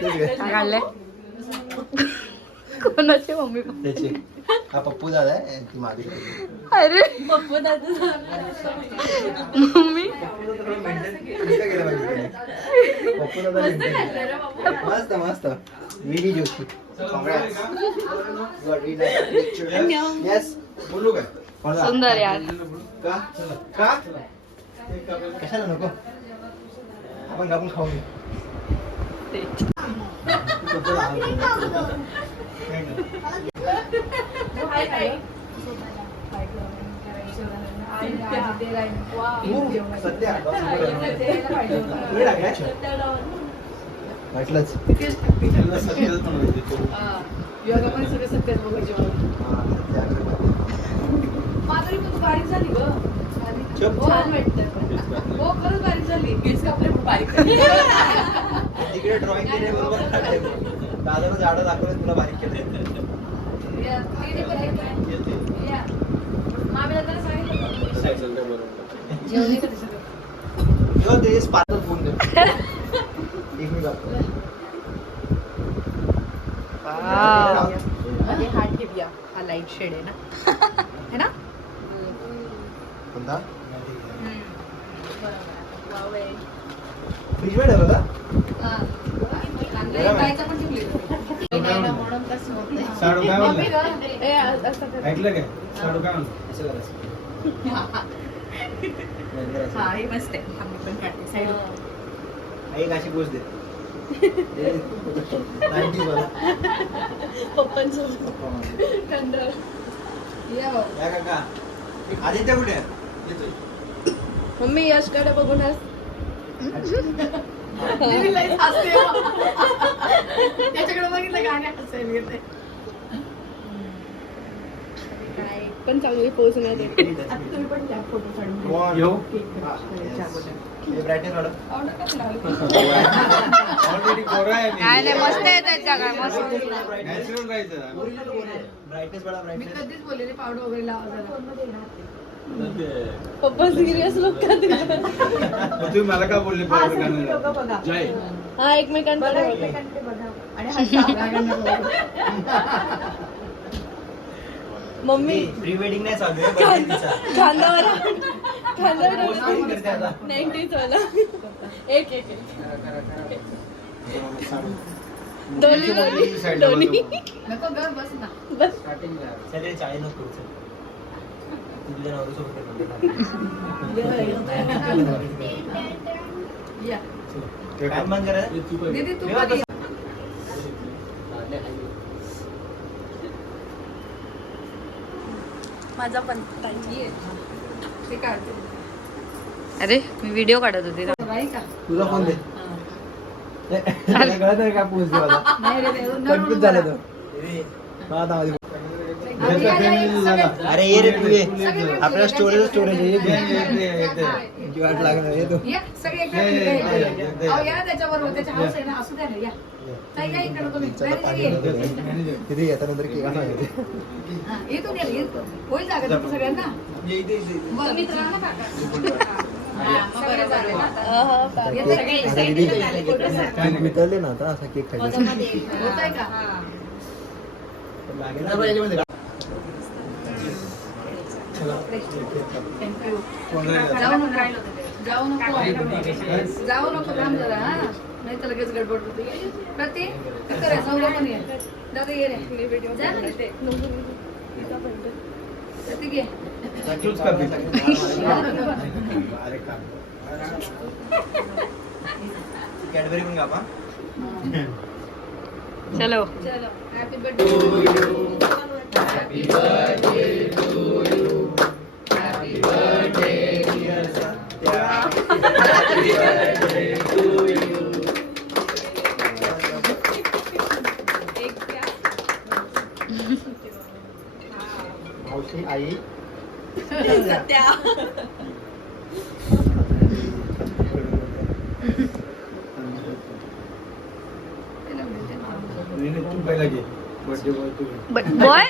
काढले कोणाचे मम्मी त्याचे हा पप्पू दादा आहे ती मागे अरे पप्पू दादा मम्मी पप्पू दादा मस्त मस्त विनी जोशी येस बोलू काय सुंदर यार का का कशाला नको आपण खाऊ घेऊ वाटलंच बारीक झाली ग छान वाटतं हो खरंच बारीक झाली केस कापले बारीक तिकडे ड्रॉइंग केले बरोबर दादाला झाडं दाखवलं तुला बारीक केलं फोन कर एक मिनिट हा ठेवूया हा लाईट शेड आहे ना है ना कोणता फ्रीज मध्ये ठेवला साडू काय म्हणलं ऐकलं काय साडू काय म्हणलं हा हे मस्त आहे आम्ही पण काढते साईड एक अशी पोच दे 90 वाला या काका आदित्य कुठे आहे? मम्मी यशकडे बघून त्याच्याकडे बघितलं गाण्या काय पण चांगली पोच नाही देत आता तुम्ही पण त्या फोटो काढून येऊ हे ब्राइटनेस वाढव ऑलरेडी कोरा आहे काय नाही मस्त आहे त्याच्या काय मस्त नॅचरल राहायचं ब्राइटनेस वाढव मी ब्राइटनेस कधीच बोललेले पावडर वगैरे लावा पप्पा सिरियस लोक का तुम्ही मला का बोलले बघा जय हा एकमेकांकडे बघा आणि मम्मी प्री वेडिंग नाही चालू आहे बर्थडेचा खांद्यावर पोस्टिंग करते आता 90s वाला एक दोन्ही नको ग बस ना बस सगळे 40 नको करू तुझ्या नवऱ्यासोबत या काय मन करा दीदी तू माझा पण ते काढते अरे मी व्हिडिओ काढत होते ना. नाही का तुझा फोन दे गळत आहे का पोच दे मला नाही रे कन्फ्युज झालं तो अरे ये रे तू ये आपल्याला स्टोरेज वाट लागणार ये तू या सगळे या त्याच्यावर त्याच्या हाऊस आहे ना असू द्या ना या काही काही इकडे तुम्ही तिथे येतानंतर केक आणा येतो होईल जागा तुमच्या सगळ्यांना बरं मित्रांना काका वितळले ना आता असा केक खायचा होत आहे का थँक्यू जाऊ नको थांब जरा हा नाही तर लगेच गडबड होते प्रति सौरा पण ये दादा ये रे जा ना प्रतीक ये चूज कर कॅडबरी पण कापा चलो चलो happy birthday happy birthday to you happy birthday dear Satya happy birthday to you एक क्या मावशी आई सत्या तू पहिला घे बर्थडे बॉय तू बॉय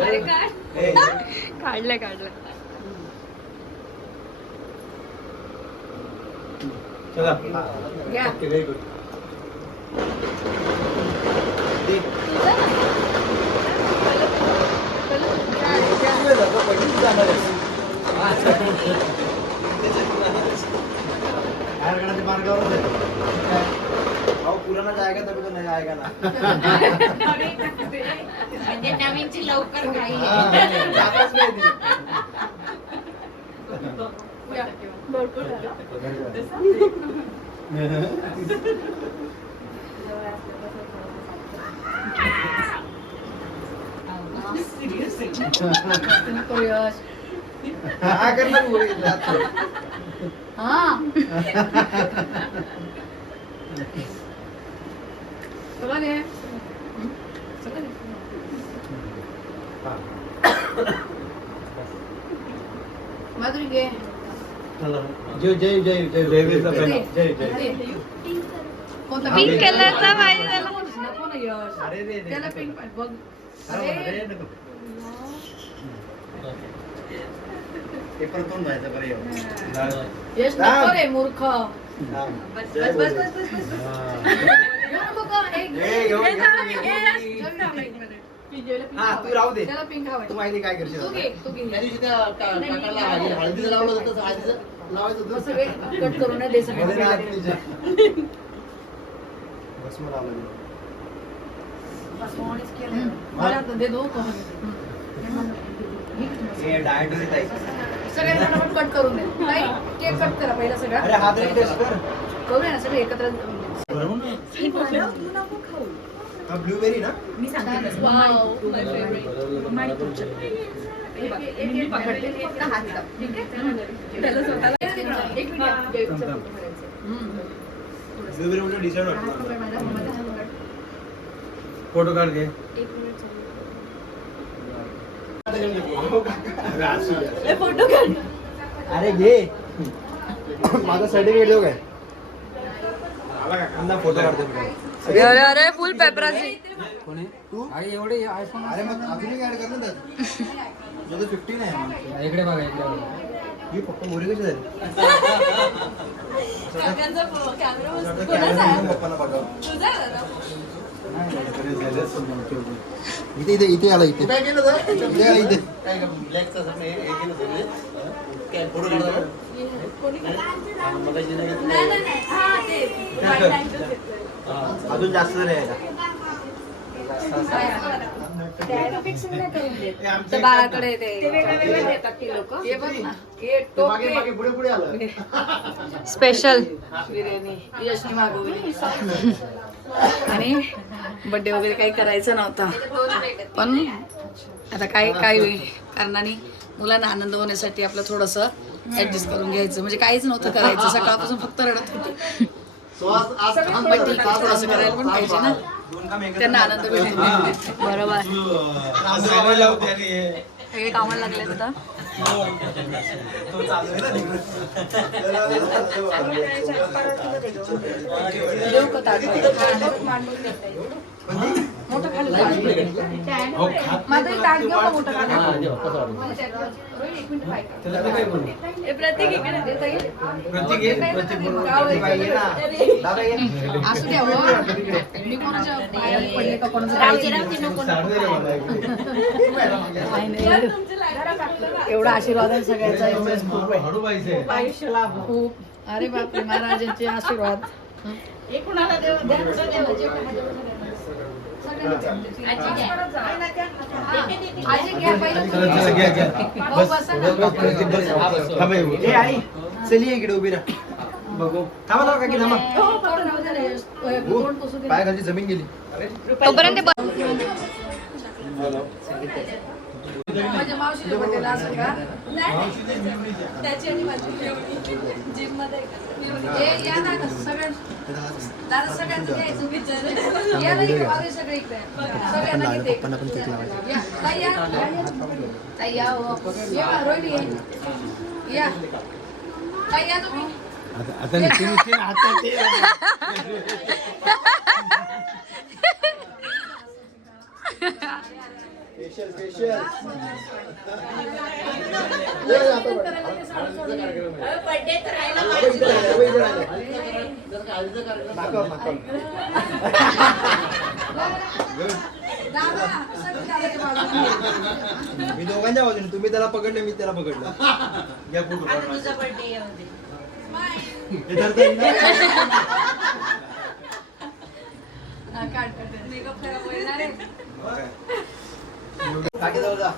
अरे काय काढलं चला घ्या. ओके व्हेरी गुड मार्गावर पुराना जाएगा तभी तो नहीं आएगा ना म्हणजे नवीनची लवकर काही जातच नाही ती. घ्या. नको यश. हा कर ना बोल जात. हा चला ने. चला ने. माधुरी घे. जय जय जय जय जय जय जय कोणता पिंक pink? कलरचा पाहिजे त्याला. नको ना यश. अरे रे रे. त्याला पिंक पाहिजे बघ. अरे नको. ते पण कोण व्हायचं बरं येऊ. यश नको रे मूर्ख. बस बस बस बस बस बस. येऊ नको का? एक ए, येऊ, एक येऊ, थांब, येऊ, एक येऊ, यश. येऊ. चल ना, एक minute. विजयला pink हा, हवंय. तू राहू दे. त्याला पिंक हवंय. तू माहिती काय करशील तू आता? घे तू घे. त्या दिवशी त्या काकाला हळदीचं लावलं होतं तसं हळदीचं लावायचं मग होतं. सगळे कट करून नाही दे मध्ये ना आत सगळे. तिच्या. बस मला आवडलं. मला आता दे दो तो. हे डाएट वर ताई. सगळे फटाफट कट करून दे. नाही केक कट करा पहिला सगळा. अरे हात रे टेस्ट कर. करूया ना सगळे एकत्र. हा ब्लूबेरी ना? वाव माय फेवरेट. एक एक पकडते फक्त हात लाव. ठीक आहे त्याला स्वतःला एक मिनिट. ब्लूबेरी म्हणजे डिसाइड वाटतं. फोटो काढ घे अरे घे. माझा सर्टिफिकेट देऊ काय? आला फोटो काढतो. अरे अरे फुल पेपराची. तू? एवढे आयफोन अरे मग अजून एक ऍड कर ना त्यात. माझं 15 आहे. इकडे बघा इकडे ही पप्पा मोरे कशी झाली? पप्पाला बघावं. इथे इथे इथे आला इथे. काय केलं तर इथे आला इथे. काय ब्लॅकचा सगळं हे केलं सगळे काय फोटो काढला मगाशी नाही अजून जास्त झाले यायला. तर बाळाकडे ते हे बघ ना. हे टोके. मागे पुढे पुढे आलं स्पेशल. बिर्याणी यशनी मागवली. आणि बर्थडे वगैरे काही करायचं नव्हता पण आता काय काय कारणाने मुलांना आनंद होण्यासाठी आपलं थोडंसं ऍडजस्ट करून घ्यायचं. म्हणजे काहीच नव्हतं करायचं. सकाळपासून फक्त रडत होते. आज पण ठीक आहे, थोडंसं करायला पण पाहिजे ना. त्यांना आनंद भेटेल. बरोबर. सगळे कामाला लागले आता. देऊ का ताट? मोठं खाली माझं एक ताट घेऊ का मोठं खाली? रोहित, एक मिनिट पाय का? प्रतीक इकडे देता येईल? असू द्या हो. मी कोणाच्या पायात पडले का कोणाचं काळजी नाही. एवढा आशीर्वाद आहे सगळ्यांचा. एवढंच खूप आहे. हळू पाहिजे खूप. अरे बापरे महाराजांचे आशीर्वाद. आजी घ्या चला चला घ्या घ्या भाऊ बस बसा ना. बस प्रतीक बस थांब येऊ ए आई चल ये इकडे उभी राहा. बघू थांबा थांबा काकी थांबा. तोंड राहू दे रे. तोंड पुसू दे. पायाखालची जमीन गेली. तोपर्यंत ते माझ्या मावशीच्या बर्थडेला असं का? हे या ना सगळ्यां दादा सगळ्यांचं घ्यायचं. या ना इकडे मागे सगळे इकडे. सगळ्यांना घेते. या. ताई या. ताई या हो. ये बा, रोहिणी ये. या. ताई या तुम्ही. आता नितीन हातात ते स्पेशल स्पेशल बर्थडे तर राहिला माकव माकव मी दोघांच्या बाजूने तुम्ही त्याला पकडले मी त्याला पकडलं घ्या फोटो आता तुझा बर्थडे येऊ दे. हे धरता येईल ना? मेकअप खराब होणार आहे. काकी जाऊ जा.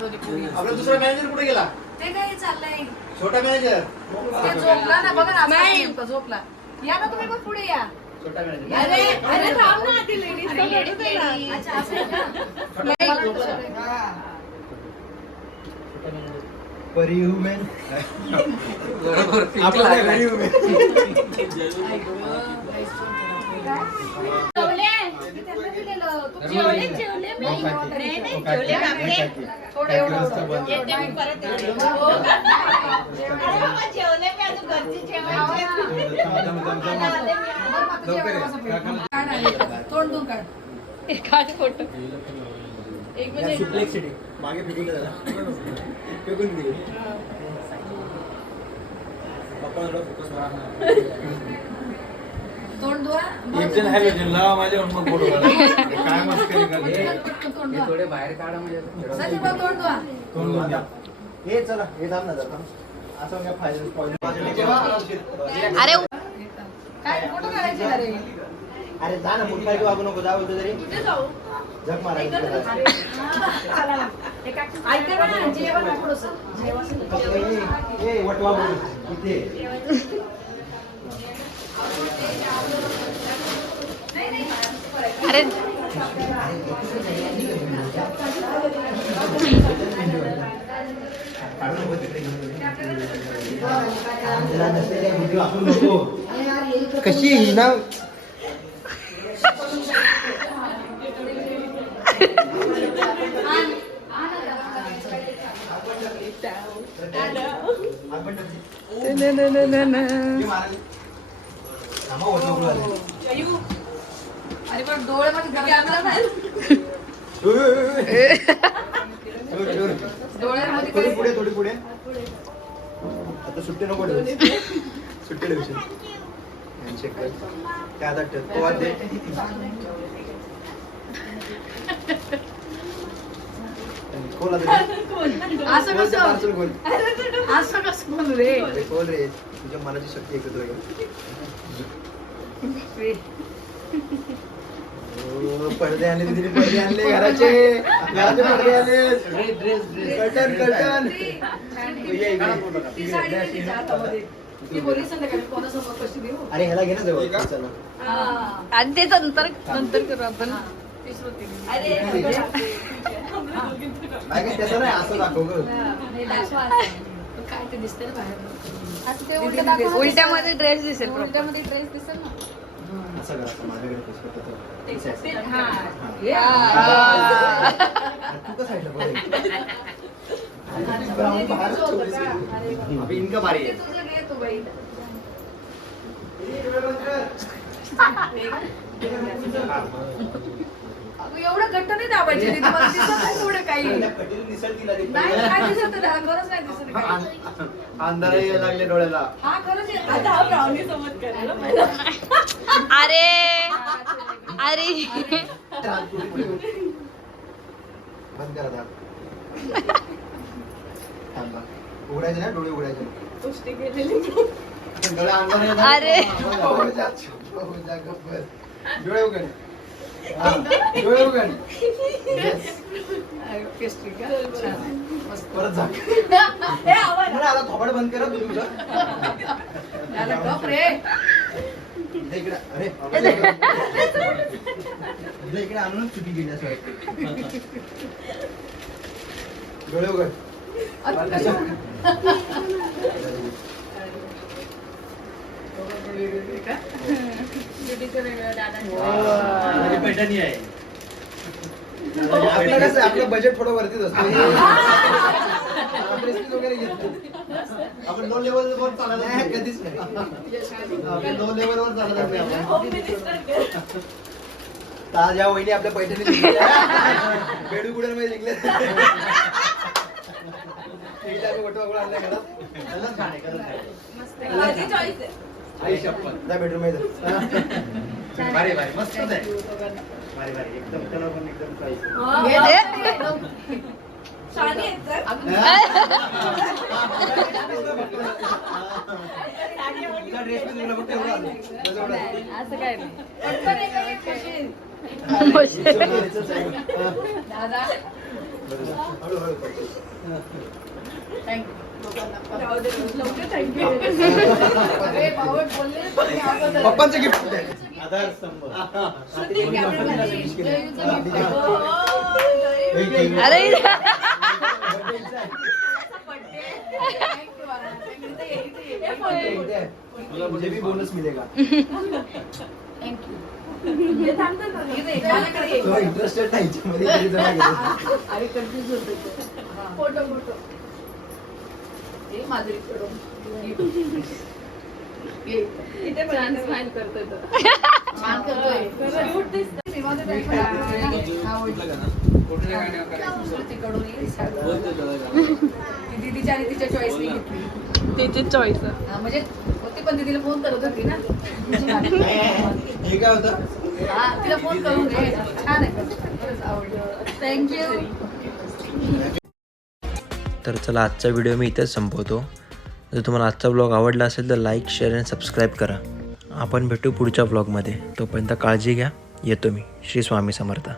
दोन्ही पोरी. आपला दुसरा मॅनेजर कुठे गेला? ते काय चाललंय छोटा मॅनेजर. ते झोपला ना बघा ना आता नेमकं झोपला. या ना तुम्ही पण पुढे या. छोटा मॅनेजर. अरे अरे थांब ना ती लेडीज अच्छा असं आहे का? परी हुमेन बरोबर. आपण काय परी हुमेन जेवले जेवले मी नाही नाही जेवले बापरे थोडं एवढं येते मी परत येते. हो का? अरे बाबा जेवले मी अजून घरची जेवायची. तोंड दूर काढ. काढ फोटो. एक मिनिट. मागे फेकून दे जरा. फेकून दे. पप्पा थोडा फोकस मारा. तोंड धुवा. एक जण आहे जिल्हा माझ्या मग फोटो काय मस्करी करते तोंड धुवा. थोडे बाहेर काढा म्हणजे सचिन भाऊ तोंड धुवा. तोंड धुवून द्या. हे चला हे थांब ना जरा. असं काय फायदा अरे काय फोटो काढायचे का रे? अरे जा ना मुलगा वागू नको जा बोलतो तरी कुठे जाऊ? जग मारायचं ऐका ना जेवण ना थोडंसं. जेवण. ए वटवा बोल इथे अरे कशी ही ना अरे पण डोळ्यामध्ये कॅमेरा नाही. डोळ्यामध्ये थोडी काय? पुढे थोडी पुढे आता सुट्टी नको ठेवू. सुट्टी ठेवशील हँडशेक कर त्या हातात ठेव तो हात दे खोल आता असं खोल ते कसं? parcel खोल. असं कसं बोलू रे? अरे खोल रे तुझ्या मनाची शक्ती एकत्र घे. ओ, पडदे आणले तिने पडदे आणले घराचे पडदे आले कर्टन कर्टन ये इकडे. ती साडी नाही तिच्या हातामध्ये. ती बोलली संध्याकाळी कोणासमोर कशी देऊ? अरे ह्याला घे ना जवळ चला हा. आणि ते नंतर करू आपण. विसरते मी. अरे काय काय त्याचं नाही असं दाखव ग हे दाखवा असं. पण काय ते दिसतंय ना बाहेर. असं ते उलटं दाखवा ना. उलट्यामध्ये ड्रेस दिसेल proper. उलट्यामध्ये ड्रेस दिसेल ना. असं कर असं माझ्याकडे पुस्तक होतं. ते- हा. तू कसं ऐकलं बरं? ब्राऊन बाहेर चोवीस. अभी इनका बारी ते है तुझं घे तू बाई. अगं एवढं घट्ट नाही दाबायची ती. तुम्हाला दिसत नाही थोडं काही. नाही काय दिसत नाही. त्याला खरंच नाही दिसत काही. अंधार यायला लागले डोळ्याला. हा खरंच आहे. आता हा ब्राउनी सोबत करायला पहिला. अरे अरे बंद करा दाब. थांबा. उघडायचे ना डोळे उघडायचे. पुष्टी केलेली. डोळे अंधार येतात. अरे. हो जा, हो जा, गप्प बस. डोळे उघड. हा, डोळे उघड. Yes. पेस्ट्री का? छान. मस्त. परत जा. हे आवाज. मला आता थोबाड बंद करा तुम्ही तुझं. याला गप रे. इकडे इकडे. अरे इकडे आणूनच चुकी गेली असं वाटतं. डोळे उघड. आता कसं? का? दीदीचं वेगळं, दादाचं माझी पैठणी आहे. आपलं कसं आपलं बजेट थोडं वरतीच असतं. Prestige वगैरे घेत नाही. आपण लो लेवल वर चालत नाही, कधीच नाही. आपण लो लेवल वर चालत नाही आपण. वेगळं. ताज या वहिनी आपल्या पैठणी जिंकल्या बेडूकुड्यांमध्ये जिंकले आम्ही वटवागुळ आणलाय घरात. कलर छान आहे, कलर छान आहे. माझी choice आहे. आई शपथ. जा बेडरूम मध्ये भारी भारी मस्त आहे. भारी भारी एकदम कलर पण एकदम चॉईस. छान आहे तर. तुला ड्रेस पण तुला फक्त एवढा आला. बस एवढा. असं काय नाही पटकन एका एक मशीन. दादा हळूहळू. राहू दे, लवकर thank you. अरे बावट बोलले तुम्ही अगोदर. पप्पांचं गिफ्ट आधारस्तंभ. श्रुती camera मध्ये. अरे मुझे भी बोनस मिलेगा. हे थांबतात ना. तो इंटरेस्टेड नाही याच्यामध्ये, तरी जमा केलं. अरे कन्फ्युज होतो फोटो फोटो. हे माधुरीकडून इथे पण स्माइल करतोय तो. छान करतोय Cute दिसतं. श्रुतीकडून बोलतो तुला. दीदीच्या आणि तिच्या चॉईसने घेतली तिची चॉईस म्हणजे होती पण दीदीला फोन करत होती ना हे काय होतं? हा तिला फोन करून घे छान आहे खरंच आवडलं थँक्यू. तर चला आजचा व्हिडिओ मी इथेच संपवतो. जर तुम्हाला आजचा ब्लॉग आवडला असेल तर लाईक शेअर आणि सबस्क्राईब करा. आपण भेटू पुढच्या ब्लॉगमध्ये. तोपर्यंत काळजी घ्या. येतो मी. श्री स्वामी समर्थ.